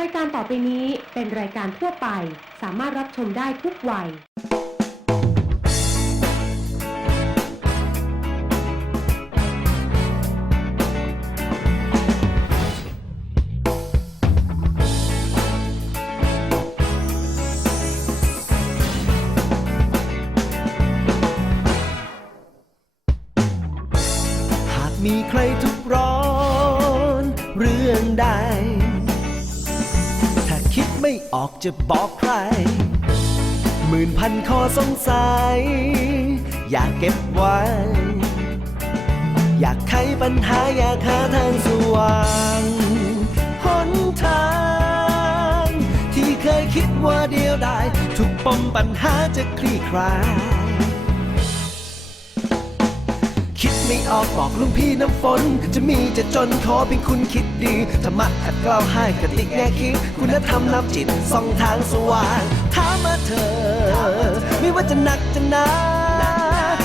รายการต่อไปนี้เป็นรายการทั่วไป สามารถรับชมได้ทุกวัย หากมีใครทุกข์ร้อน เรื่องใดถ้าคิด ไม่ออกจะบอกใคร หมื่นพันข้อสงสัย อยากเก็บไว้ อยากไขปัญหาอยากหาทางสว่างหนทาง ที่เคยคิดว่าเดียวได้ ทุกปมปัญหาจะคลี่คลาย ไม่ออกบอกลุงพี่น้ำฝน จะมีจะจนขอเป็นคุณคิดดีธรรมะขัดเกลาให้กติกแง่คิดคุณธรรมนำจิตส่องทางสว่างถามมาเธอ ไม่ว่าจะหนักจะหนา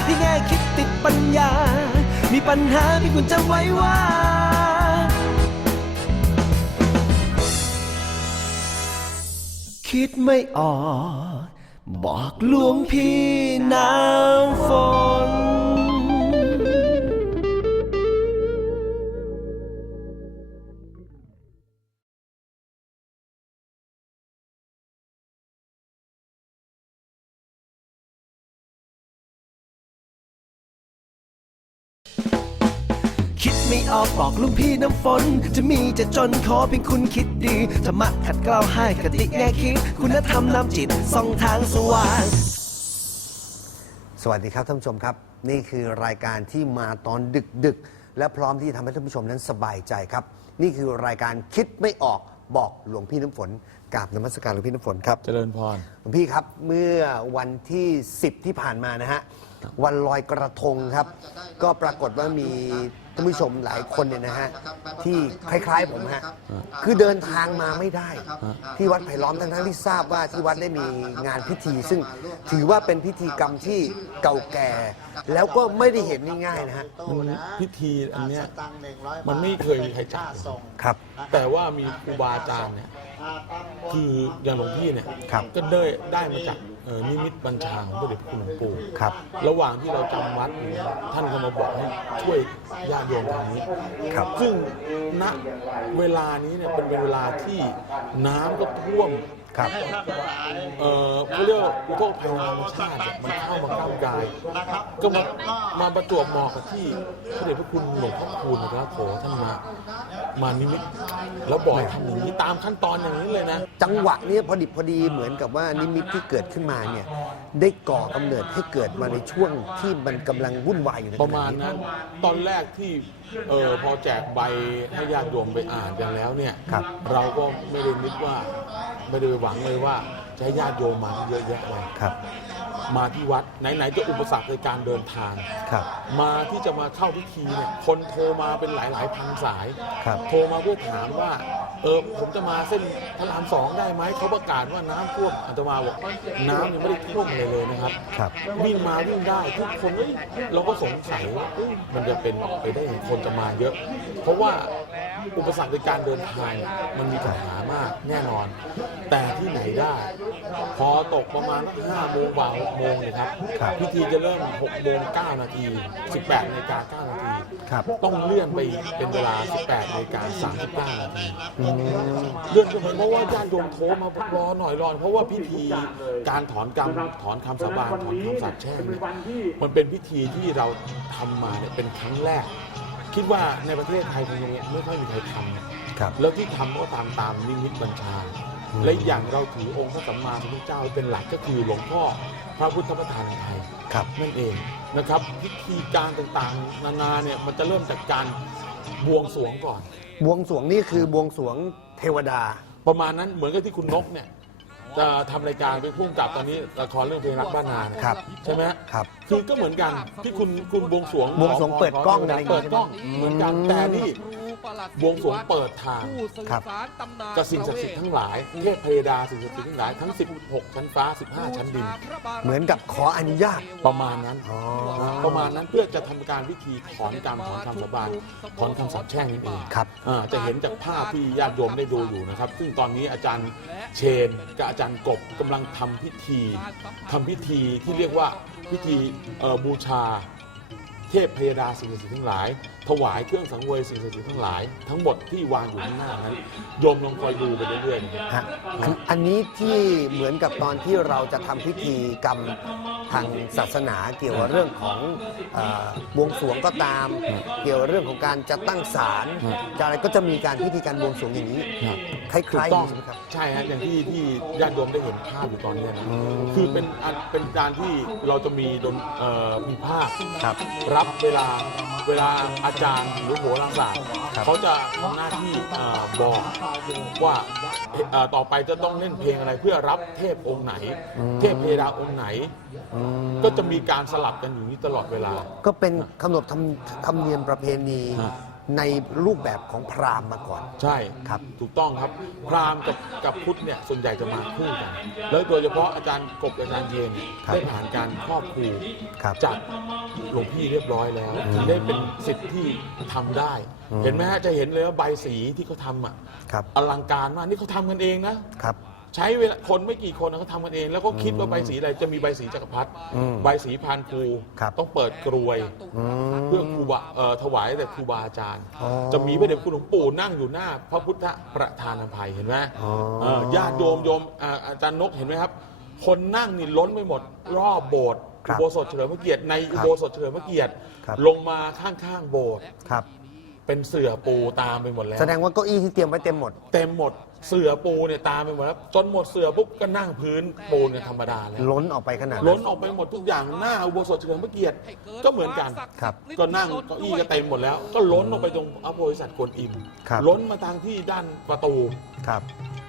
ที่แง่คิดติดปัญญา มีปัญหาที่คุณจะไว้ว่าคิดไม่ออก บอกหลวงพี่น้ำฝน ไม่ออกบอกลุงพี่น้ำฝน จะมีจะจนขอเป็นคุณคิดดีธรรมะขัดเกลาให้กติกแง่คิด คุณธรรมนำจิตส่องทางสว่างสวัสดีครับท่านผู้ชมครับ นี่คือรายการที่มาตอนดึกดึกๆและพร้อมที่จะทำให้ท่านผู้ชมนั้นสบายใจครับ นี่คือรายการคิดไม่ออกบอกหลวงพี่น้ำฝนกราบนมัสการหลวงพี่น้ำฝนครับเจริญพรหลวงพี่ครับเมื่อวันที่ 10 ที่ผ่านมานะฮะวันลอยกระทงครับ ก็ปรากฏว่ามี ท่านผู้ชมหลายคนเนี่ยนะฮะที่คล้ายๆผมฮะคือเดินทางมาไม่ได้ ที่วัดไผ่ล้อมทั้งๆที่ทราบว่าที่วัดได้มีงานพิธี ซึ่งถือว่าเป็นพิธีกรรมที่เก่าแก่ แล้วก็ไม่ได้เห็นง่ายๆนะฮะมันพิธีอันเนี้ยมันไม่เคยมีใครจัดครับ แต่ว่ามีครูบาอาจารย์เนี่ยคืออย่างหลวงพี่เนี่ยครับก็ได้ได้มาจาก เอ่อนิมิตบัญชาของพระเดชพระคุณหลวงปู่ครับ ระหว่างที่เราจำวัดอยู่ท่านก็มาบอกให้ช่วยญาติโยมทางนี้ ครับ ซึ่งณเวลานี้เนี่ยเป็นเวลาที่น้ำก็ท่วม ครับเอ่อเขาเรียกว่าอุทกภัยธรรมชาติเนี่ยมันเข้ามาก้าวกายก็มามาประจวบเหมาะกับที่พระเดชพระคุณหลวงพ่อคูณนะครับโขท่านมามานิมิตแล้วบอกให้ทำอย่างนี้ตามขั้นตอนอย่างนี้เลยนะ จังหวะเนี้พอดิบพอดีเหมือนกับว่านิมิตที่เกิดขึ้นมาเนี่ยได้ก่อกำเนิดให้เกิดมาในช่วงที่มันกำลังวุ่นวายอยู่ในประขณะมาณนี้นั้นตอนแรกที่เออพอแจกใบให้ญาติโยมไปอ่านกันแล้วเนี่ยครับ เราก็ไม่ได้นึกว่า ไม่ได้ไปหวังเลยว่าจะให้ญาติโยมมาเยอะแยะเลยครับ มาที่วัดไหนๆจะอุปสรรคในการเดินทาง ครับ มาที่จะมาเข้าพิธีเนี่ยคนโทรมาเป็นหลายๆพันสาย ครับ โทรมาเพื่อถามว่า เออผมจะมาเส้นพระรามสองได้ไหมเขาประกาศว่าน้ำท่วมอาตมาบอกน้ำยังไม่ได้ท่วมเลยเลยนะครับ ครับ วิ่งมาวิ่งได้ทุกคนเอ้ยเราก็สงสัยว่าเอ้ยมันจะเป็นไปได้ยังไงคนจะมาเยอะ เพราะว่า อุปสรรคในการเดินทางเนี่ยมันมีปัญหามากแน่นอน แต่ที่ไหนได้ พอตกประมาณห้าโมงบ่ายหกโมงเนี่ยครับครับ พิธีจะเริ่ม6โมง9นาที18นาฬิกา9นาทีครับต้องเลื่อนไปเป็นเวลา18นาฬิกา39นาที อืมเลื่อนไปเพราะว่าญาติโยมโทรมาบอกรอหน่อยรอเพราะว่าพิธีการถอนกรรมถอนคำสาบานถอนคำสาปแช่งเนี่ยมันเป็นพิธีที่เราทำมาเนี่ยเป็นครั้งแรก คิดว่าในประเทศไทยคงยังไม่ค่อยมีใครทำครับแล้วที่ทำก็ตามตามนิมิตบัญชา อืม และอีกอย่างเราถือองค์พระสัมมาสัมพุทธเจ้าเป็นหลักก็คือหลวงพ่อพระพุทธประธานในไทย ครับ นั่นเองนะครับพิธีการต่างๆ นานาเนี่ยมันจะเริ่มจากการบวงสรวงก่อน บวงสรวงนี่คือบวงสรวงเทวดา ประมาณนั้นเหมือนกับที่คุณนกเนี่ย จะทำรายการเป็นผู้กำกับตอนนี้ละครเรื่องเพลงรักบ้านนาเนี่ยครับ ใช่ไหมครับพคือก็เหมือนกันที่คุณคุณบวงสรวงบวงสรวงเปิดกล้องอะไรอย่างงี้เปิดกล้องใช่ไหมเหมือนกันแต่นี่บ วงสรวงเปิดทางครับกับสิ่งศักดิ์สิทธิ์ทั้งหลาย เทพพยดาสิ่งศักดิ์สิทธิ์ทั้งหลายทั้ง 16 ชั้นฟ้า 15 ชั้นดิน เหมือนกับขออนุญาต ประมาณนั้น อ๋อ ประมาณนั้นเพื่อจะทำการพิธีถอนกรรมถอนคำสาบานถอนคำสาปแช่งนั่นเองครับ อ่าจะเห็นจากภาพที่ญาติโยมได้ดูอยู่นะครับ ซึ่งตอนนี้อาจารย์เชนกับอาจารย์กบกำลังทำพิธีทำพิธีที่เรียกว่าพิธีเอ่อบูชาเท พพยดาสิ่งศักดิ์สิทธิ์ทั้งหลาย ถวายเครื่องสังเวยสิ่งศักดิ์สิทธิ์ทั้งหลาย ทั้งหมดที่วางอยู่ข้างหน้านั้นโยมลองคอยดูไปเรื่อยๆนะครับ ฮะอันอันนี้ที่เหมือนกับตอนที่เราจะทำพิธีกรรมทางศาสนาเกี่ยวกับเรื่องของเอ่อบวงสรวงก็ตาม เกี่ยวกับเรื่องของการจะตั้งศาลครับจะอะไรก็จะมีการพิธีการบวงสรวงอย่างนี้ ค ล้ายๆถูกต้องใช่ไหมครับ ใช่ฮะอย่างที่ที่ญาติโยมได้เห็นภาพอยู่ตอนนี้นะอืม คือเป็นอันเป็นการที่เราจะมีดนเอ่อมีภาพ ครับ รับเวลาเวลาอาจารย์หรือโหราศาสตร์ครับเขาจะทำหน้าที่เอ่อบอกว่าเอ่อต่อไปจะต้องเล่นเพลงอะไร เพื่อรับเทพองค์ไหนเทพเพดาองค์ไหน อืมก็จะมีการสลับกันอยู่นี้ตลอดเวลา ก็เป็นขนบธรรมธรรมเนียมประเพณีฮะ ในรูปแบบของพราหมณ์มาก่อน ใช่ครับถูกต้องครับ พราหมณ์กับกับพุทธเนี่ยส่วนใหญ่จะมาคู่กัน แล้วโดยเฉพาะอาจารย์กบกับอาจารย์เยนครับได้ผ่านการครอบครูครับจากหลวงพี่เรียบร้อยแล้วถึงได้เป็นสิทธิ์ที่ทำได้ อืมเห็นไหมฮะจะเห็นเลยว่าใบสีที่เขาทำอะครับ อลังการมากนี่เขาทำกันเองนะครับ ใช้เวลาคนไม่กี่คนนะเขาทำกันเอง แล้วก็คิดว่าใบสีอะไรจะมีใบสีจักรพรรดิอืมใบสีพานครูครับ ต้องเปิดกรวย อืม เพื่อครูบาเอ่อถวายแต่ครูบาอาจารย์ อ๋อจะมีพระเดชคุณหลวงปู่นั่งอยู่หน้า พระพุทธประธานอภัยเห็นไหมอ๋อ เอ่อญาติโยมโยมอ่าอาจารย์นกเห็นไหมครับ คนนั่งนี่ล้นไปหมด รอบโบสถ์ครัอุบโบสถเฉลิมพระเกียรติในครับอุโบสถเฉลิมพระเกียรติครับ ลงมาข้างๆโบสถ์ครับ เป็นเสื่อปูตามไปหมดแล้ว แสดงว่าเก้าอี้ที่เตรียมไว้เต็มหมด เต็มหมด เสื่อปูเนี่ยตามไปหมดแล้วจนหมดเสื่อปุ๊บก็นั่งพื้นปูนกันธรรมดาแล้วล้นออกไปขนาดล้นออกไปหมดทุกอย่างหน้าอุโบสถเฉลิมพระเกียรติก็เหมือนกัน ครับ ก็นั่งเก้าอี้ก็เต็มหมดแล้ว ก็ล้นออกไปตรงพระโพธิสัตว์กวนอิมครับ ล้นมาทางที่ด้านประตู ครับ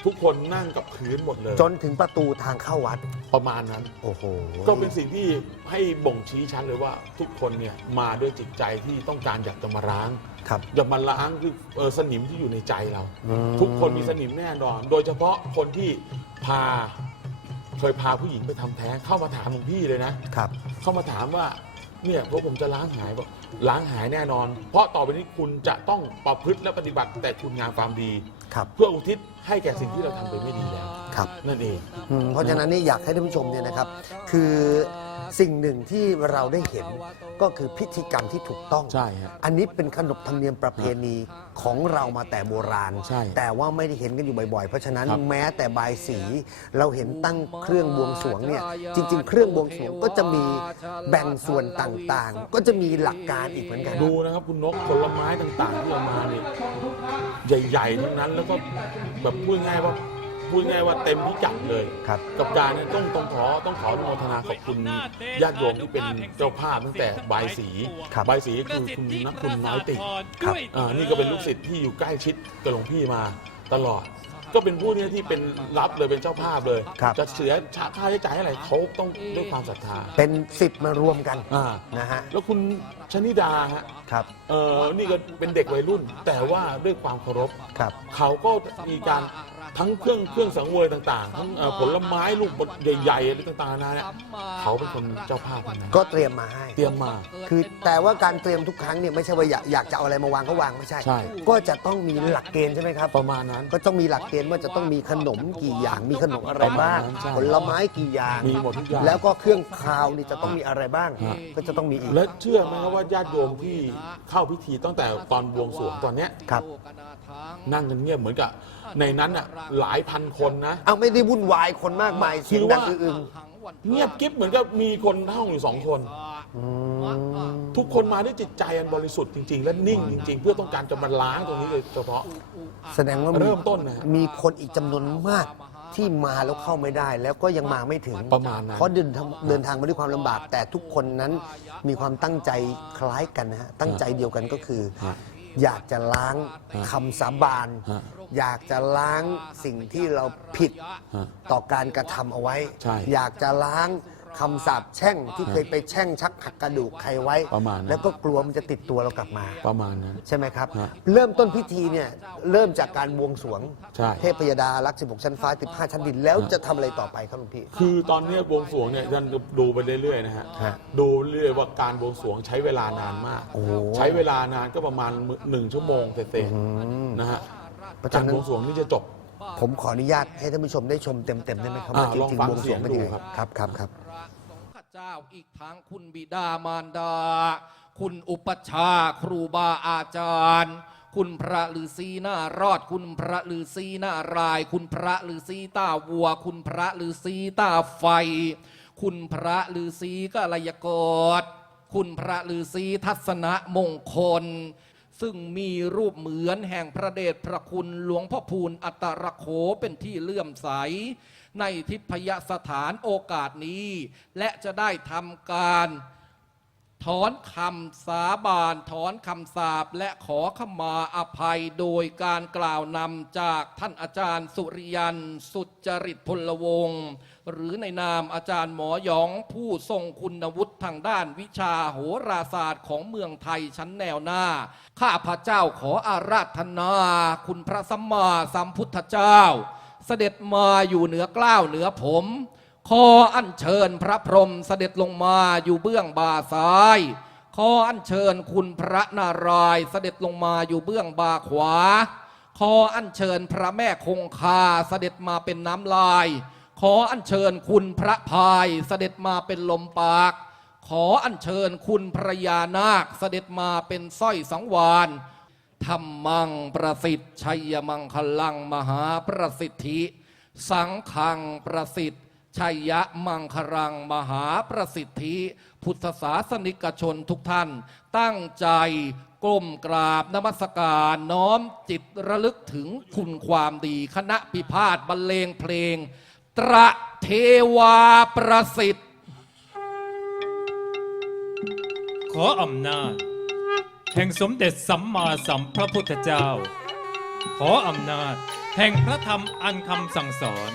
ทุกคนนั่งกับพื้นหมดเลย จนถึงประตูทางเข้าวัด ประมาณนั้น โอ้โห ก็เป็นสิ่งที่ให้บ่งชี้ชัดเลยว่า ทุกคนเนี่ยมาด้วยจิตใจที่ต้องการอยากจะมาล้างครับอยากมาล้างคือเออสนิมที่อยู่ในใจเรา อืม ทุกคนมีสนิมแน่นอน โดยเฉพาะคนที่พาเคยพาผู้หญิงไปทำแท้งเข้ามาถามหลวงพี่เลยนะ ครับ เข้ามาถามว่าเนี่ยพวกผมจะล้างหายบอกล้างหายแน่นอน เพราะต่อไปนี้คุณจะต้องประพฤติและปฏิบัติแต่คุณงามความดี ครับเพื่ออุทิศให้แก่สิ่งที่เราทำโดยไม่ดีแล้วครับ นั่นเอง อืมเพราะฉะนั้นนี่อยากให้ท่านผู้ชมเนี่ยนะครับ คือ สิ่งหนึ่งที่เราได้เห็นก็คือพิธีกรรมที่ถูกต้อง ใช่ฮะอันนี้เป็นขนบธรรมเนียมประเพณีของเรามาแต่โบราณ ใช่แต่ว่าไม่ได้เห็นกันอยู่บ่อยๆ เพราะฉะนั้นครับแม้แต่บายสี เราเห็นตั้งเครื่องบวงสรวงเนี่ยจริง ๆ เครื่องบวงสรวงก็จะมีแบ่งส่วนต่างๆ ก็จะมีหลักการอีกเหมือนกัน ดูนะครับคุณนกผลไม้ต่างๆที่เอามาเนี่ยใหญ่ ๆ ทั้งนั้นแล้วก็แบบพูดง่ายว่า พูดง่ายว่าเต็มพิกัดเลยครับกับการเนี่ยต้องต้องขอต้องขออนุโมทนาขอบคุณญาติโยมที่เป็นเจ้าภาพตั้งแต่บายสีครับบายสีคือคุณนักคุณน้อยติครับ อ่านี่ก็เป็นลูกศิษย์ที่อยู่ใกล้ชิดกับหลวงพี่มาตลอด ก็เป็นผู้เนี้ที่เป็นรับเลยเป็นเจ้าภาพเลยครับ จะเสียค่าใช้จ่ายอะไรเขาต้องด้วยความศรัทธาเป็นสิบมารวมกันอ่านะฮะแล้วคุณชนิดาฮะ ครับเออนี่ก็เป็นเด็กวัยรุ่น แต่ว่าด้วยความเคารพ ครับ เขาก็มีการ ทั้งเครื่องเครื่องสังเวยต่างๆ ทั้งเอ่อผลไม้ลูกใหญ่ๆอะไรต่างๆนานาเนี่ยเขาเป็นคนเจ้าภาพทั้งนั้นก็เตรียมมาให้ เตรียมมา คือแต่ว่าการเตรียมทุกครั้งเนี่ยไม่ใช่ว่าอยากอยากจะเอาอะไรมาวางก็วางไม่ใช่ ใช่ ก็จะต้องมีหลักเกณฑ์ใช่ไหมครับ ประมาณนั้น ก็ต้องมีหลักเกณฑ์ว่าจะต้องมีขนมกี่อย่างมีขนมอะไรบ้างประมาณนั้นใช่ ผลไม้กี่อย่าง มีหมดทุกอย่าง แล้วก็เครื่องคาวนี่จะต้องมีอะไรบ้าง ฮะ ก็จะต้องมีอีกและเชื่อไหมครับว่าญาติโยมที่เข้าพิธีตั้งแต่ตอนบวงสรวงตอนเนี้ยครับ นั่งกันเงียบเหมือนกับ ในนั้นอะหลายพันคนนะ เอาไม่ได้วุ่นวายคนมากมายเสียงดังคือว่าอึ้งเงียบกิ๊บเหมือนกับมีคนห้องอยู่สองคนๆอืมทุกคนมาด้วยจิตใจอันบริสุทธิ์จริง ๆ และนิ่งจริง ๆ เพื่อต้องการจะมาล้างตรงนี้โดยเฉพาะ แสดงว่าเริ่มต้นนะฮะมีคนอีกจำนวนมากที่มาแล้วเข้าไม่ได้ แล้วก็ยังมาไม่ถึงประมาณนั้นเพราะเดินทางเดินทางมาด้วยความลำบาก แต่ทุกคนนั้นมีความตั้งใจคล้ายกันนะฮะตั้งใจเดียวกันก็คือฮะ อยากจะล้างฮะคำสาบาน ฮะอยากจะล้างสิ่งที่เราผิดฮะต่อการกระทำเอาไว้ ใช่ อยากจะล้าง คำสาปแช่งที่เคยไปแช่งชักหักกระดูกใครไว้ ประมาณนั้น แล้วก็กลัวมันจะติดตัวเรากลับมา ประมาณนั้น ใช่ไหมครับ ฮะเริ่มต้นพิธีเนี่ยเริ่มจากการบวงสรวง ใช่ เทพยดารักษ์16 ชั้นฟ้า 15 ชั้นดิน แล้วจะทำอะไรต่อไปครับหลวงพี่ คือตอนเนี้ยบวงสรวงเนี่ยท่านดูไปเรื่อยๆนะฮะฮะดูเรื่อยว่าการบวงสรวงใช้เวลานานมาก โอ้โหใช้เวลานานก็ประมาณหนึ่งชั่วโมงเศษๆนะฮะเพราะกาฉะรนั้บนวงสรวงนี่จะจบ ผมขออนุญาตให้ท่านผู้ชมได้ชมเต็มๆได้ไหมครับอ่าว่าจลองริงฟัๆงบวงสรวงเป็นยังไงเสียงดูครับ ครับครับครับพระสงฆ์ข้า เจ้าอีกทั้งคุณบิดามารดา คุณอุปชาครูบาอาจารย์ คุณพระฤาษีหน้ารอด คุณพระฤาษีหน้าราย คุณพระฤาษีตาวัว คุณพระฤาษีตาไฟ คุณพระฤาษีกัลยกฏคุณพระฤาษีทัศนมงคล ซึ่งมีรูปเหมือนแห่งพระเดชพระคุณหลวงพ่อพูนอัตรโขเป็นที่เลื่อมใส ในทิพยสถานโอกาสนี้ และจะได้ทำการถอนคำสาบานถอนคำสาปและขอขมาอภัยโดยการกล่าวนำจากท่านอาจารย์สุริยัน สุจริตพลวงศ์หรือในนามอาจารย์หมอหยองผู้ทรงคุณวุฒิทางด้านวิชาโหราศาสตร์ของเมืองไทยชั้นแนวหน้า ข้าพระเจ้าขออาราธนา คุณพระสัมมาสัมพุทธเจ้า เสด็จมาอยู่เหนือกล้าวเหนือผม ขออัญเชิญพระพรหมเสด็จลงมาอยู่เบื้องบ่าซ้าย ขออัญเชิญคุณพระนารายเสด็จลงมาอยู่เบื้องบ่าขวา ขออัญเชิญพระแม่คงคาเสด็จมาเป็นน้ำลาย ขออัญเชิญคุณพระพายเสด็จมาเป็นลมปาก ขออัญเชิญคุณพระยานาคเสด็จมาเป็นสร้อยสังวาน ธรรมังประสิทธิ์ชัยมังคลังมหาประสิทธิ สังขังประสิทธิ์ชัยมังครังมหาประสิทธิ พุทธศาสนิกชนทุกท่าน ตั้งใจก้มกราบนมัสการน้อมจิตระลึกถึงคุณความดีคณะพิพาทบรรเลงเพลง ตระเทวาประสิทธิ์ขออำนาจ แห่งสมเด็จสัมมาสัมพระพุทธเจ้า ขออำนาจแห่งพระธรรมอันคำสั่งสอน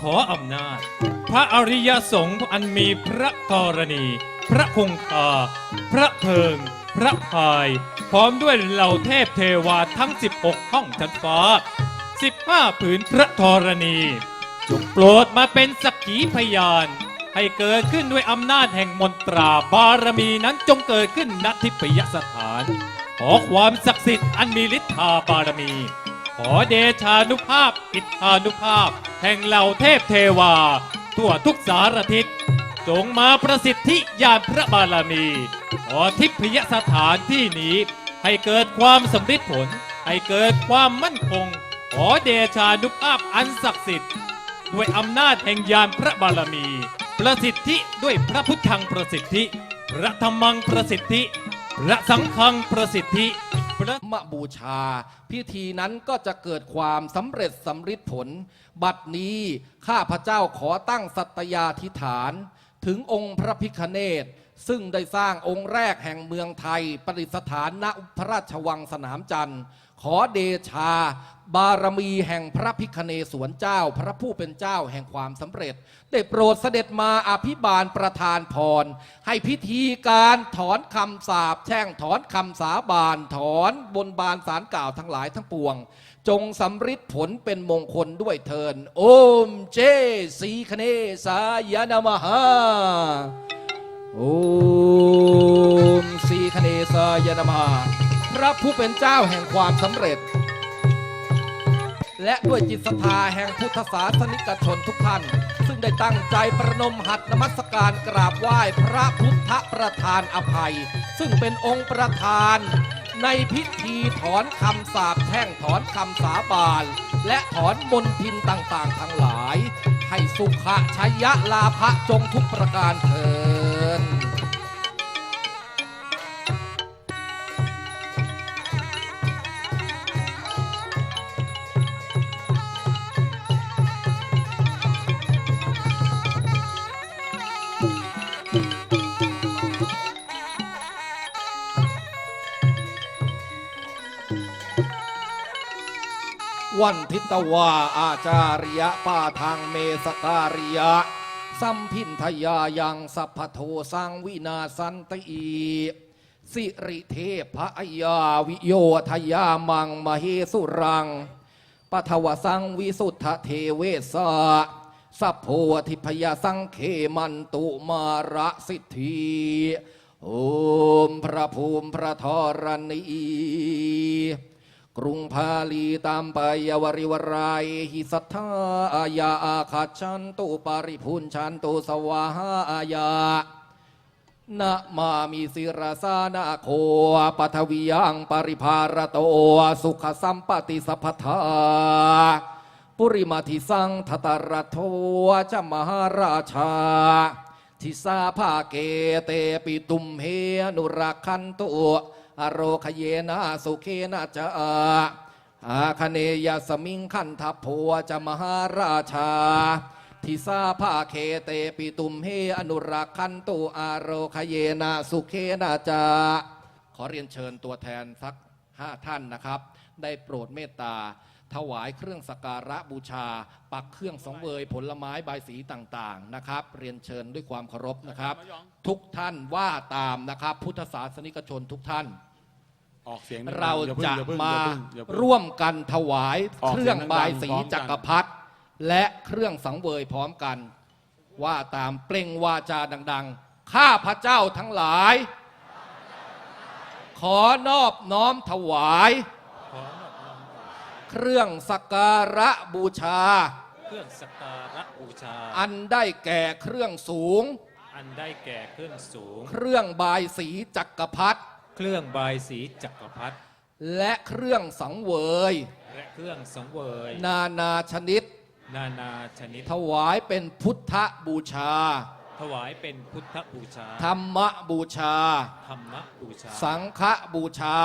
ขออำนาจ พระอริยสงฆ์อันมีพระธรณี พระคงคา พระเพิง พระพาย พร้อมด้วยเหล่าเทพเทวาทั้ง 16 ห้องชั้นฟ้า 15ผืนพระธรณี จงโปรดมาเป็นสักขีพยาน ให้เกิดขึ้นด้วยอำนาจแห่งมนตราบารมีนั้นจงเกิดขึ้นณทิพยสถาน ขอความศักดิ์สิทธิ์อันมีฤทธาบารมี ขอเดชานุภาพอิทธานุภาพ แห่งเหล่าเทพเทวา ทั่วทุกสารทิศจงมาประสิทธิญาณพระบารมี ขอทิพยสถานที่นี้ ให้เกิดความสำเร็จผล ให้เกิดความมั่นคง ขอเดชานุภาพอันศักดิ์สิทธิ์ ด้วยอำนาจแห่งยานพระบารมี ประสิทธิด้วยพระพุทธังประสิทธิ พระธรรมังประสิทธิ พระสังฆังประสิทธิ พระมบูชา พิธีนั้นก็จะเกิดความสำเร็จสำฤทธิผล บัดนี้ข้าพระเจ้าขอตั้งสัตยาธิฐาน ถึงองค์พระพิคเนตซึ่งได้สร้างองค์แรกแห่งเมืองไทย ประดิษฐานณพระราชวังสนามจันทร์ ขอเดชา บารมีแห่งพระพิคเนศวรเจ้า พระผู้เป็นเจ้าแห่งความสำเร็จ ได้โปรดเสด็จมาอภิบาลประทานพร ให้พิธีการถอนคำสาปแช่งถอนคำสาบานถอนบนบานสารกล่าวทั้งหลายทั้งปวง จงสำฤทธิ์ผลเป็นมงคลด้วยเทิน โอมเจสีคเนสายนามหาโอมสีคเนสายนามหา ระผู้เป็นเจ้าแห่งความสำเร็จ และด้วยจิตศรัทธาแห่งพุทธศาสนิกชนทุกท่าน ซึ่งได้ตั้งใจประนมหัตถ์นมัสการกราบไหว้พระพุทธประธานอภัย ซึ่งเป็นองค์ประธาน ในพิธีถอนคำสาปแช่งถอนคำสาบาน และถอนมนทินต่างๆ ทั้งหลาย ให้สุขะชัยยะลาภะจงทุกประการเถิน วันทิตวาอาจาริยะปาทางเมสการิยะ สัมพินทยายังสัพพโทสังวินาสันติสิริเทพยาวิโยทยามังมเหสุรังปทวสังวิสุทธเทเวสะสัพโพธิพยาสังเขมันตุมาระสิทธี โอมพระภูมิพระธรณีกรุงพาลีตามไปยวริวรายหิสัทธายาอาคาชันตุปาริพุนชันตุสวาหายานะมามิสิรสานาโคปัทวิยังปริภารโตสุขสัมปติสัพพทาปุริมาทิสังทตรโทจะมหาราชา ทิสาภาเกเตปิตุมเฮนุรักขันตุอโรคเยนะสุเคนะจะอาคเนยสมิงขันทัพโพจะมหาราชา ทิสาภาเคเตปิตุมเฮอนุรักขันตุอาโรคเยนะสุเคนะจาขอเรียนเชิญตัวแทนสักห้าท่านนะครับ ได้โปรดเมตตา ถวายเครื่องสักการะบูชา ปักเครื่องสองเวยผลไม้ใบายสีต่างๆนะครับ เรียนเชิญด้วยความเคารพนะครับ ทุกท่านว่าตามนะครับ พุทธศาสนิกชนทุกท่าน ออกเสียงดังๆเราอย่พิ่งจะอย่เพิ่งมาอย่เพิ่งอย่าเพิ่งร่วมกันถวายออกเคเสีรื่ยองงดังๆบายสีพร้อมกันจักรพรรดิและเครื่องสังเวยพร้อมกัน ว่าตามเปล่งวาจาดัง ๆ ข้าพระเจ้าทั้งหลาย ขอนอบน้อมถวาย เครื่องสักการะบูชา เครื่องสักการะบูชา อันได้แก่เครื่องสูง อันได้แก่เครื่องสูง เครื่องบายสีจักรพรรดิเครื่องบายสีจักรพรรดิและเครื่องสังเวย และเครื่องสังเวย นานาชนิด นานาชนิด ถวายเป็นพุทธบูชา ถวายเป็นพุทธบูชา ธรรมบูชา ธรรมบูชา สังฆบูชา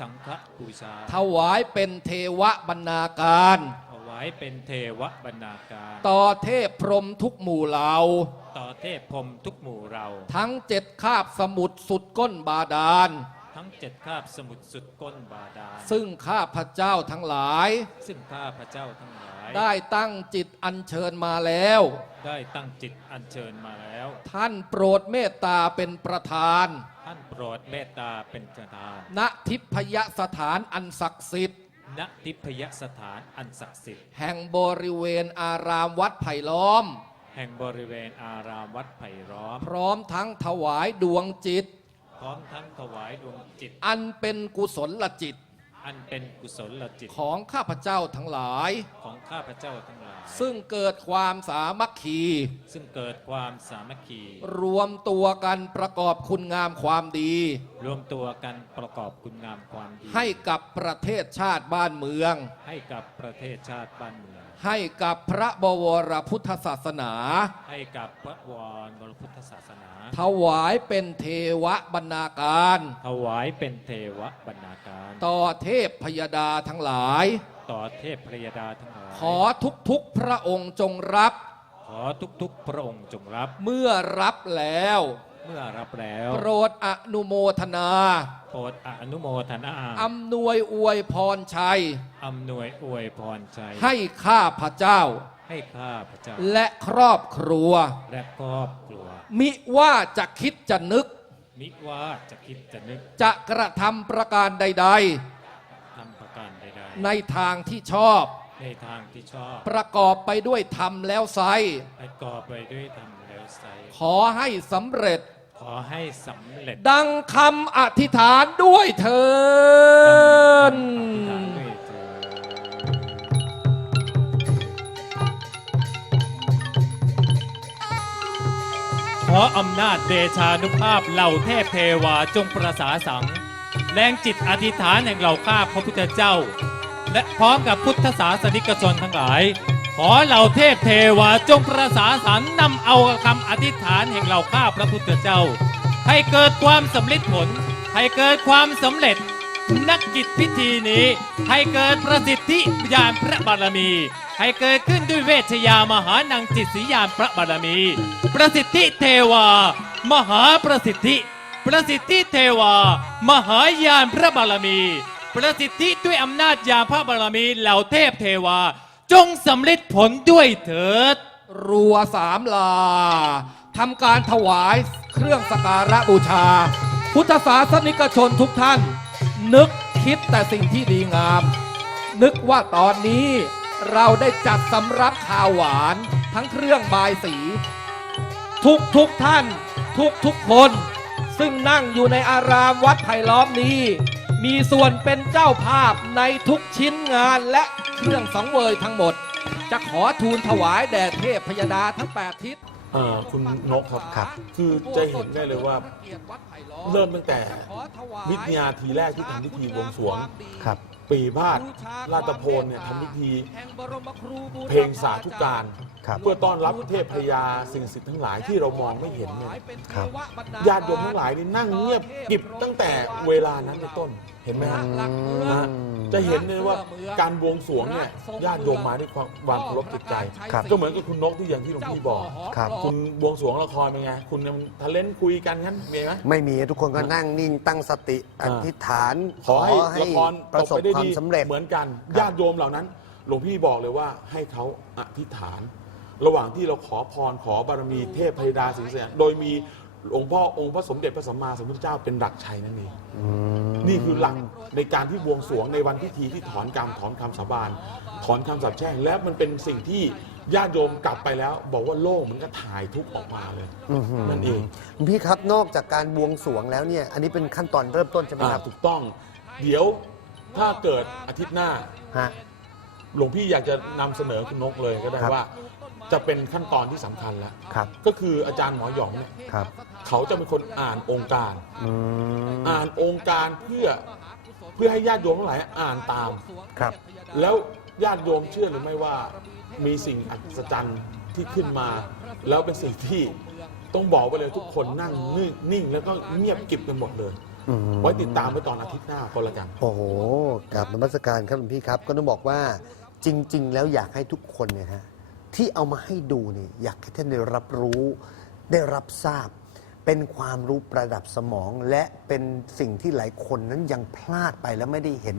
สังฆบูชา ถวายเป็นเทวบรรณาการ ถวายเป็นเทวบรรณาการ ต่อเทพพรหมทุกหมู่เหล่า ต่อเทพพรหมทุกหมู่เรา ทั้งเจ็ดคาบสมุทรสุดก้นบาดาล ทั้งเจ็ดคาบสมุทรสุดก้นบาดาล ซึ่งข้าพระเจ้าทั้งหลาย ซึ่งข้าพระเจ้าทั้งหลาย ได้ตั้งจิตอัญเชิญมาแล้ว ได้ตั้งจิตอัญเชิญมาแล้ว ท่านโปรดเมตตาเป็นประธาน ท่านโปรดเมตตาเป็นประธาน ณทิพยสถานอันศักดิ์สิทธิ์ณทิพยสถานอันศักดิ์สิทธิ์ แห่งบริเวณอารามวัดไผ่ล้อม แห่งบริเวณอารามวัดไผ่ล้อม พร้อมทั้งถวายดวงจิต พร้อมทั้งถวายดวงจิต อันเป็นกุศลจิต อันเป็นกุศลจิตของข้าพเจ้าทั้งหลาย ของข้าพเจ้าทั้งหลาย ซึ่งเกิดความสามัคคี ซึ่งเกิดความสามัคคี รวมตัวกันประกอบคุณงามความดี รวมตัวกันประกอบคุณงามความดี ให้กับประเทศชาติบ้านเมือง ให้กับประเทศชาติบ้านเมือง ให้กับพระบวรพุทธศาสนา ให้กับพระวรบรพุทธศาสนา ถวายเป็นเทวบรรณาการ ถวายเป็นเทวบรรณาการ ต่อเทพพยดาทั้งหลาย ต่อเทพพระยดาทั้งหลาย ขอทุกๆพระองค์จงรับ ขอทุกๆพระองค์จงรับ เมื่อรับแล้ว เมื่อรับแล้วโปรดอนุโมทนาโปรดอนุโมทนาอำนวยอวยพรชัย อำนวยอวยพรใจให้ข้าพระเจ้า ให้ข้าพระเจ้า และครอบครัว และครอบครัว มิว่าจะคิดจะนึก มิว่าจะคิดจะนึก จะกระทำประการใดทำประการใดๆ ในทางที่ชอบๆในทางที่ชอบ ประกอบไปด้วยธรรมแล้วไซให้ก่อไปด้วยธรรม แล้วใสขอให้สำเร็จ ขอให้สำเร็จดังคำอธิษฐานด้วยเถินอธิษฐานด้วยเถิดขออำนาจเดชานุภาพเหล่าเทพเทวาจงประสาสัง แรงจิตอธิษฐานแห่งเหล่าข้าพระพุทธเจ้า และพร้อมกับพุทธศาสนิกชนทั้งหลาย ขอเหล่าเทพเทวาจงประสาสันนำเอาคำอธิษฐานแห่งเหล่าข้าพระพุทธเจ้า ให้เกิดความสำเร็จผล ให้เกิดความสำเร็จ นักกิจพิธีนี้ ให้เกิดประสิทธิญาณพระบารมี ให้เกิดขึ้นด้วยเวชยามหานางจิตสียานพระบารมี ประสิทธิเทวา มหาประสิทธิ ประสิทธิเทวา มหายานพระบารมี ประสิทธิด้วยอำนาจยาพระบารมีเหล่าเทพเทวา จงสำเร็จผลด้วยเถิด รัวสามลาทำการถวายเครื่องสการะบูชา พุทธศาสนิกชนทุกท่าน นึกคิดแต่สิ่งที่ดีงาม นึกว่าตอนนี้เราได้จัดสำรับข้าวหวานทั้งเครื่องบายสี ทุกทุกท่าน ทุกทุกคน ซึ่งนั่งอยู่ในอารามวัดไผ่ล้อมนี้ มีส่วนเป็นเจ้าภาพในทุกชิ้นงานและ เครื่องสังเวยทั้งหมด จะขอทูลถวายแด่เทพพยดาทั้ง 8 ทิศเอ่อคุณนกครับครับ คือจะเห็นได้เลยว่า เริ่มตั้งแต่วิทยาทีแรกที่ทำพิธีบวงสรวง ครับ ปีพาดราตโพนเนี่ยทำพิธี เพลงสาธุการครับเพื่อต้อนรับเทพพยาสิ่งศักดิ์สิทธิ์ทั้งหลายที่เรามองไม่เห็นเนี่ยครับญาติโยมทั้งหลายนี่นั่งเงียบกริบตั้งแต่เวลานั้นเป็นต้นเห็นไหมฮะนะฮะจะเห็นเลยว่าการบวงสรวงเนี่ยญาติโยมมาด้วยความความเคารพจิตใจ ครับ ก็เหมือนกับคุณนกที่อย่างที่หลวงพี่บอก ครับ คุณบวงสรวงละครเป็นไง คุณเนี่ยมันทะเลนคุยกันงั้นมีไหม ไม่มีทุกคนก็นั่งนิ่งตั้งสติออ่าธิษฐานขอให้ละครประสบไปได้ความดีสำเร็จเหมือนกันครับญาติโยมเหล่านั้น หลวงพี่บอกเลยว่าให้เขาอธิษฐาน ระหว่างที่เราขอพรขอบารมีเทพพยดาสิงห์เสียโดยมีหลวงพ่อองค์พระสมเด็จพระสัมมาสัมพุทธเจ้าเป็นหลักชัยนั่นเองนี่คือหลักในการที่บวงสรวงในวันพิธีที่ถอนกรรมถอนคำสาบานถอนคำสาปแช่ง และมันเป็นสิ่งที่ญาติโยมกลับไปแล้ว บอกว่าโล่งเหมือนกับถ่ายทุกข์ออกมาเลยนั่นเองพี่ครับนอกจากการบวงสรวงแล้วเนี่ยอันนี้เป็นขั้นตอนเริ่มต้นใช่ไหมอ่าครับถูกต้อง เดี๋ยว ถ้าเกิดอาทิตย์หน้า ฮะ หลวงพี่อยากจะนำเสนอคุณนกเลยก็ได้ครับ ว่า จะเป็นขั้นตอนที่สำคัญแล้ว ครับ ก็คืออาจารย์หมอหยองเนี่ยครับ เขาจะเป็นคนอ่านองค์การ อืม อ่านองค์การเพื่อเพื่อให้ญาติโยมทั้งหลายอ่านตาม ครับ แล้วญาติโยมเชื่อหรือไม่ว่ามีสิ่งอัศจรรย์ที่ขึ้นมา แล้วเป็นสิ่งที่ต้องบอกไปเลยทุกคนนั่งนิ่งนิ่งแล้วก็เงียบกริบกันหมดเลย อืม ไว้ติดตามไปตอนอาทิตย์หน้าคนละกัน โอ้โหกับนมัสการครับหลวงพี่ครับ ก็ต้องบอกว่าจริง ๆ แล้วอยากให้ทุกคนเนี่ยฮะที่เอามาให้ดูเนี่ยอยากให้ท่านได้รับรู้ได้รับทราบ เป็นความรู้ประดับสมอง และเป็นสิ่งที่หลายคนนั้นยังพลาดไปแล้วไม่ได้เห็น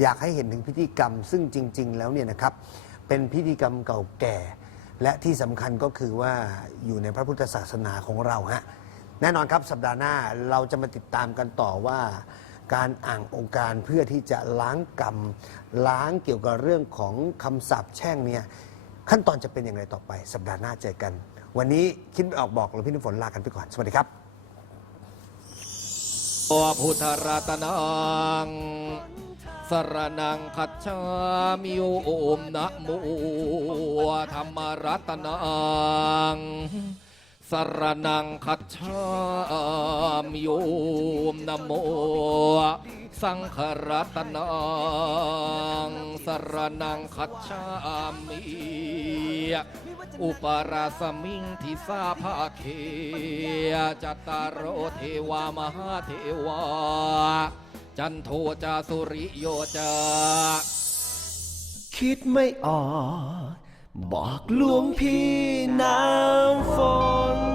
อยากให้เห็นถึงพิธีกรรม ซึ่งจริง ๆ แล้วเนี่ยนะครับเป็นพิธีกรรมเก่าแก่ และที่สำคัญก็คือว่าอยู่ในพระพุทธศาสนาของเราฮะ แน่นอนครับสัปดาห์หน้าเราจะมาติดตามกันต่อว่า การอ่างองค์การเพื่อที่จะล้างกรรม ล้างเกี่ยวกับเรื่องของคำสาปแช่งเนี่ยขั้นตอนจะเป็นอย่างไรต่อไป สัปดาห์หน้าเจอกัน วันนี้คิดไม่ออกบอกหลวงพี่น้ำฝนลากันไปก่อน สวัสดีครับโอพุทธรัตนังสรนังคัจฉามิโอมนะโมธรรมรัตนัง สรนังคัจฉามโอมนโม สังขรัตนังสรนังคัจฉามิอุปราสมิงทิสาภาเคจตตารโอเทวามหาเทวา จันโทจาสุริโยจา คิดไม่ออก บอกหลวงพี่น้ำฝน